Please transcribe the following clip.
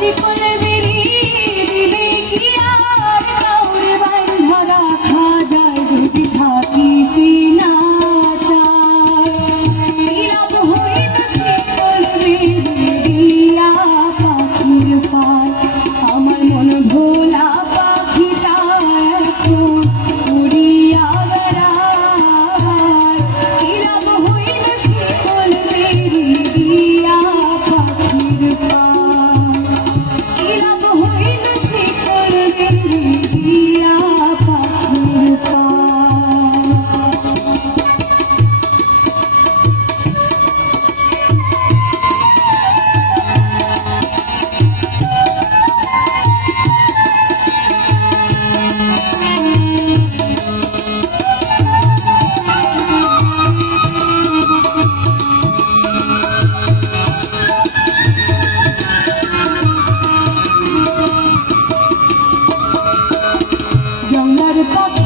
শিকল বেরিয়ে everybody